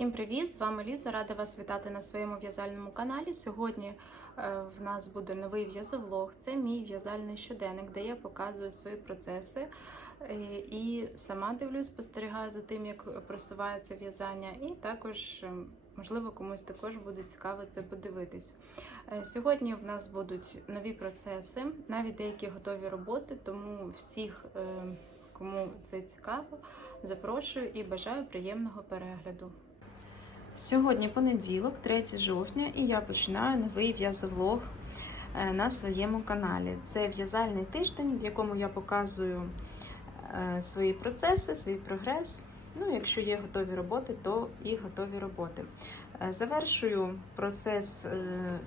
Всім привіт! З вами Ліза. Рада вас вітати на своєму в'язальному каналі. Сьогодні е, в нас буде новий в'язовлог. Це мій в'язальний щоденник, де я показую свої процеси е, і сама дивлюсь, спостерігаю за тим, як просувається в'язання, і також, е, можливо, комусь також буде цікаво це подивитись. Сьогодні в нас будуть нові процеси, навіть деякі готові роботи, тому всіх, кому це цікаво, запрошую і бажаю приємного перегляду. Сьогодні понеділок, 3 жовтня, і я починаю новий в'язовлог е, на своєму каналі. Це в'язальний тиждень, в якому я показую е, свої процеси, свій прогрес. Ну, якщо є готові роботи, то і готові роботи. Е, Завершую процес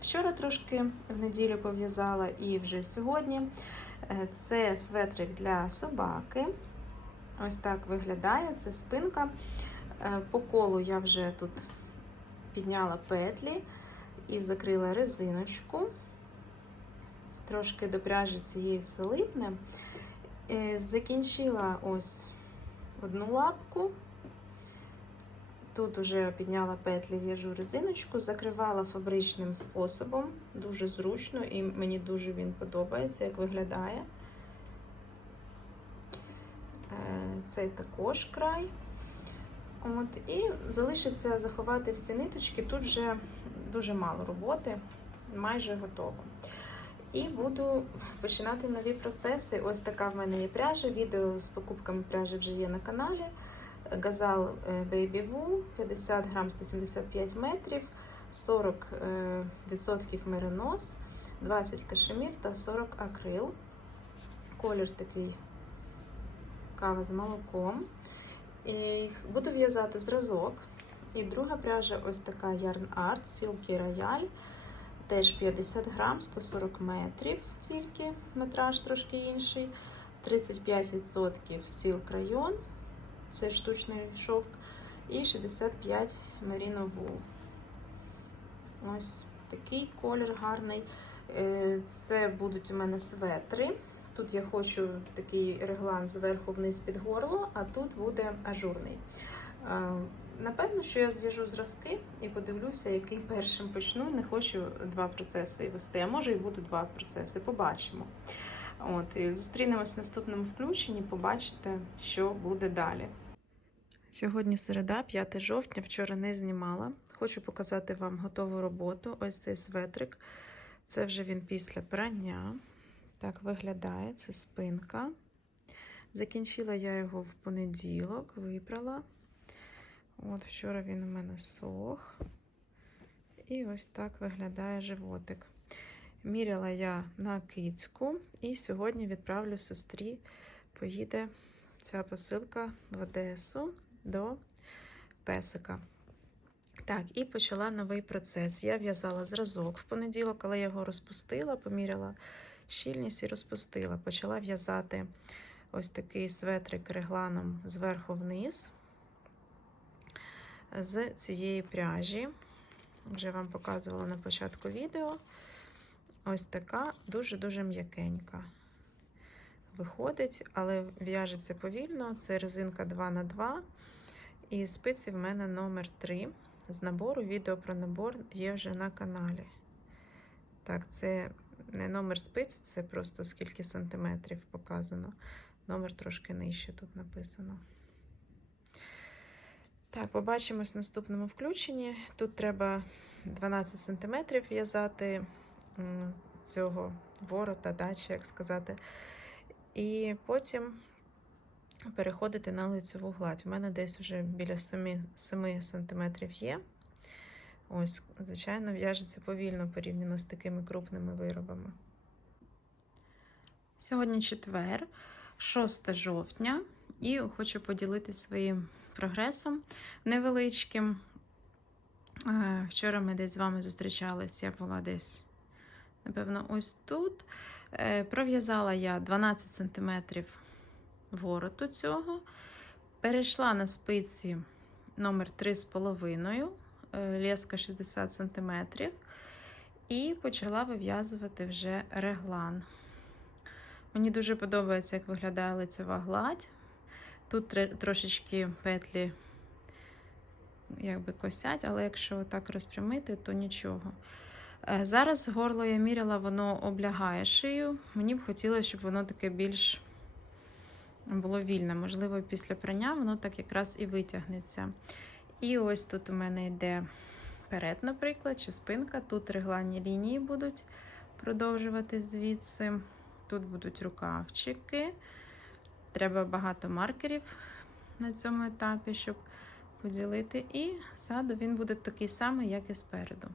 вчора трошки в неділю пов'язала і вже сьогодні. Це светрик для собаки. Ось так виглядає, це спинка. По колу я вже тут підняла петлі і закрила резиночку. Трошки до пряжі цієї все липне. Е, Закінчила ось одну лапку. Тут вже підняла петлі, в'яжу резиночку, закривала фабричним способом. Дуже зручно і мені дуже він подобається, як виглядає. Е, Цей також край. От, і залишиться заховати всі ниточки. Тут вже дуже мало роботи, майже готово. І буду починати нові процеси. Ось така в мене є пряжа. Відео з покупками пряжі вже є на каналі. Газал е, Baby Wool 50 грам 175 метрів, 40 е, відсотків меринос, 20 кашемір та 40 акрил. Колір такий кава з молоком. І буду в'язати зразок. І друга пряжа ось така Yarn Art Silky Royal. Теж 50 грам, 140 метрів тільки, метраж трошки інший. 35% Silk Rayon, це штучний шовк, і 65 Merino Wool. Ось такий колір гарний. Е, Це будуть у мене светри. Тут я хочу такий реглан зверху вниз під горло, а тут буде ажурний. Е, Напевно, що я зв'яжу зразки і подивлюся, який першим почну. Не хочу два процеси вести, а може і буду два процеси. Побачимо. От, і Зустрінемось в наступному включенні, побачите, що буде далі. Сьогодні середа, 5 жовтня, вчора не знімала. Хочу показати вам готову роботу. Ось цей светрик. Це вже він після прання. Так виглядає це спинка. Закінчила я його в понеділок, випрала. От вчора він у мене сох. І ось так виглядає животик. Міряла я на кицьку, і сьогодні відправлю сестрі, поїде ця посилка в Одесу до песика. Так, і почала новий процес. Я в'язала зразок в понеділок, коли я його розпустила, поміряла щільність і розпустила. Почала в'язати ось такий светрик регланом зверху вниз з цієї пряжі. Вже вам показувала на початку відео. Ось така дуже-дуже м'якенька. Виходить, але в'яжеться повільно. Це резинка 2х2. І спиці в мене номер 3 з набору. Відео про набор є вже на каналі. Так, це не номер спиць, це просто скільки сантиметрів показано. Номер трошки нижче тут написано. Так, побачимось в наступному включенні. Тут треба 12 см в'язати цього ворота, да, чи як сказати. І потім переходити на лицеву гладь. У мене десь вже біля 7, 7 см є. Ось, звичайно, в'яжеться повільно порівняно з такими крупними виробами. Сьогодні четвер, 6 жовтня, і хочу поділитися своїм прогресом невеличким. Е, Вчора ми десь з вами зустрічались, я була десь, напевно, ось тут. Е, Пров'язала я 12 см вороту цього. Перейшла на спиці номер 3,5, е, леска 60 см, і почала вив'язувати вже реглан. Мені дуже подобається, як виглядає лицева гладь. Тут трошечки петлі якби косять, але якщо так розпрямити, то нічого. Е, Зараз горло я міряла, воно облягає шию. Мені б хотілося, щоб воно таке більш було вільне. Можливо, після прання воно так якраз і витягнеться. І ось тут у мене йде перед, наприклад, чи спинка. Тут регланні лінії будуть продовжуватись звідси. Тут будуть рукавчики. Треба багато маркерів на цьому етапі, щоб поділити. І ззаду він буде такий самий, як і спереду.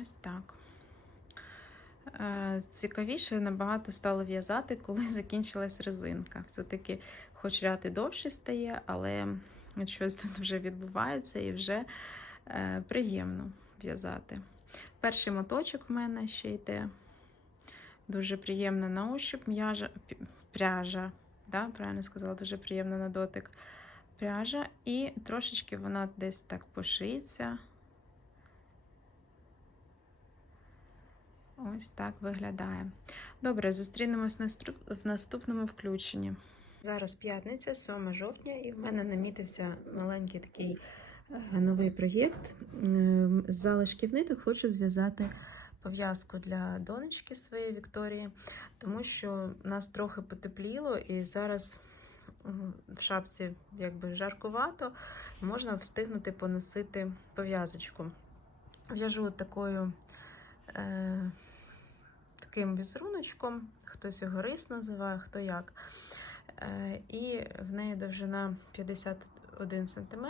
Ось так. Е, Цікавіше набагато стало в'язати, коли закінчилась резинка. Все-таки, хоч ряд і довше стає, але щось тут вже відбувається і вже е, приємно в'язати. Перший моточок в мене ще йде. Дуже приємна на ощуп м'яжа, пряжа. Да, правильно сказала, дуже приємна на дотик пряжа. І трошечки вона десь так пошиється. Ось так виглядає. Добре, зустрінемось в наступному включенні. Зараз п'ятниця, 7 жовтня, і в мене намітився маленький такий е, новий проєкт. З залишків ниток хочу зв'язати пов'язку для донечки своєї Вікторії, тому що нас трохи потепліло, і зараз в шапці якби жаркувато, можна встигнути поносити пов'язочку. В'яжу такою. Е, таким візеруночком, хтось його рис називає, хто як. Е, і в неї довжина 51 см,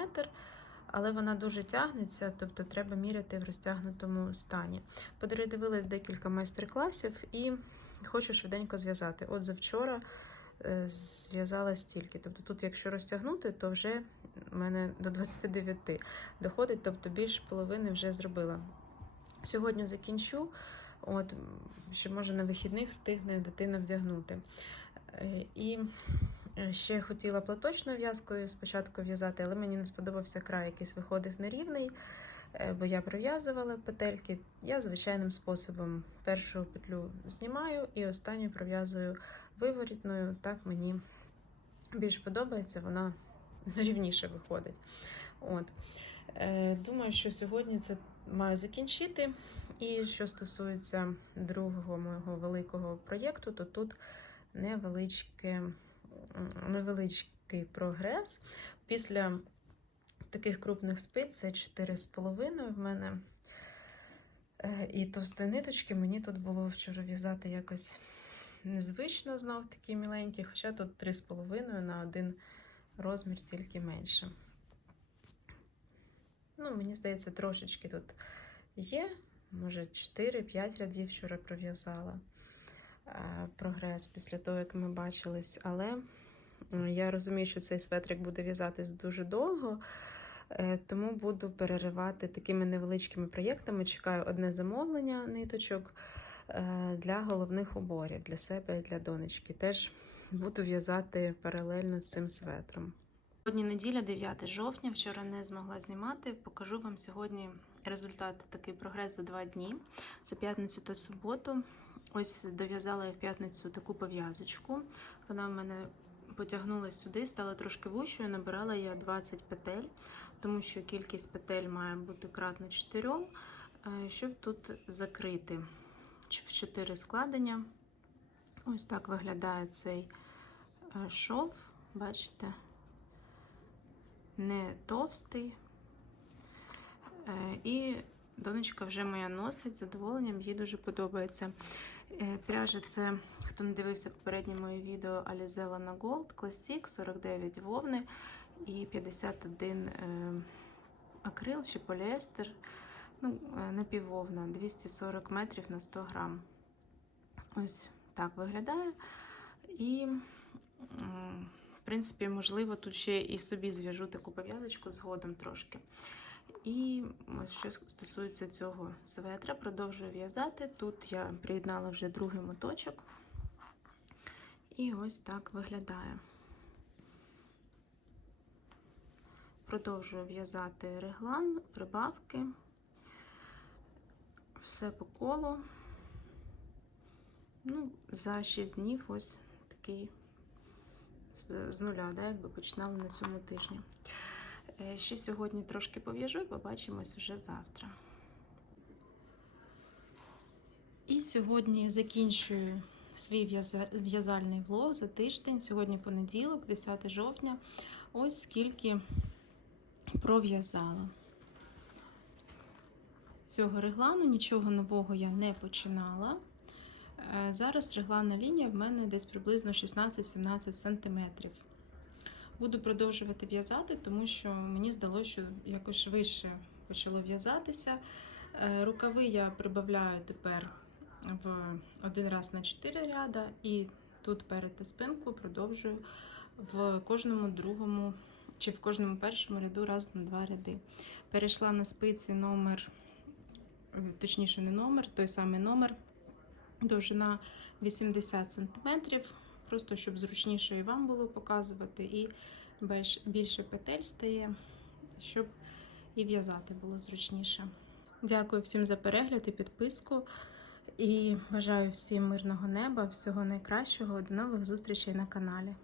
але вона дуже тягнеться, тобто треба міряти в розтягнутому стані. Передивилась декілька майстер-класів і хочу швиденько зв'язати. От завчора е, зв'язала стільки. Тобто тут, якщо розтягнути, то вже в мене до 29 доходить, тобто більше половини вже зробила. Сьогодні закінчу, от, щоб може на вихідних встигне дитина вдягнути. Е, І е, ще хотіла платочною в'язкою спочатку в'язати, але мені не сподобався край, якийсь виходив нерівний, е, бо я пров'язувала петельки. Я звичайним способом першу петлю знімаю і останню пров'язую виворітною. Так мені більш подобається, вона рівніше виходить. От. Думаю, що сьогодні це маю закінчити. І що стосується другого мого великого проєкту, то тут невеличке, невеличкий прогрес. Після таких крупних спиць це 4,5 в мене. Е, І товстої ниточки мені тут було вчора в'язати якось незвично, знов такі міленькі, хоча тут 3,5 на один розмір тільки менше. Ну, мені здається, трошечки тут є. Може, 4-5 рядів вчора пров'язала прогрес після того, як ми бачились. Але я розумію, що цей светрик буде в'язатись дуже довго, е, тому буду переривати такими невеличкими проєктами. Чекаю одне замовлення ниточок е, для головних уборів для себе і для донечки. Теж буду в'язати паралельно з цим светром. Сьогодні неділя, 9 жовтня. Вчора не змогла знімати. Покажу вам сьогодні результат, такий прогрес за два дні. За п'ятницю та суботу. Ось дов'язала я в п'ятницю таку пов'язочку. Вона в мене потягнулася сюди, стала трошки вущою. Набирала я 20 петель, тому що кількість петель має бути кратно 4, е, щоб тут закрити в 4 складення. Ось так виглядає цей е, шов. Бачите? не товстий. Е, І донечка вже моя носить з задоволенням, їй дуже подобається. Е, Пряжа це, хто не дивився попереднє моє відео Alizella на Gold Classic 49 вовни і 51 е, акрил чи поліестер. Ну, е, напіввовна, 240 метрів на 100 грам. Ось так виглядає. І в принципі, можливо, тут ще і собі зв'яжу таку пов'язочку згодом трошки. І що стосується цього светра, продовжую в'язати. Тут я приєднала вже другий моточок. І ось так виглядає. Продовжую в'язати реглан, прибавки, все по колу. Ну, за 6 днів ось такий з, з нуля, да, якби починали на цьому тижні. Е, Ще сьогодні трошки пов'яжу і побачимось вже завтра. І сьогодні закінчую свій в'язальний влог за тиждень. Сьогодні понеділок, 10 жовтня. Ось скільки пров'язала. Цього реглану нічого нового я не починала. Е, Зараз регланна лінія в мене десь приблизно 16-17 см. Буду продовжувати в'язати, тому що мені здалося, що якось швидше почало в'язатися. Е, Рукави я прибавляю тепер в один раз на 4 ряда, і тут перед та спинку продовжую в кожному другому чи в кожному першому ряду раз на два ряди. Перейшла на спиці номер, е, точніше, не номер, той самий номер, довжина 80 см, просто щоб зручніше і вам було показувати, і більше петель стає, щоб і в'язати було зручніше. Дякую всім за перегляд і підписку. І бажаю всім мирного неба, всього найкращого. До нових зустрічей на каналі.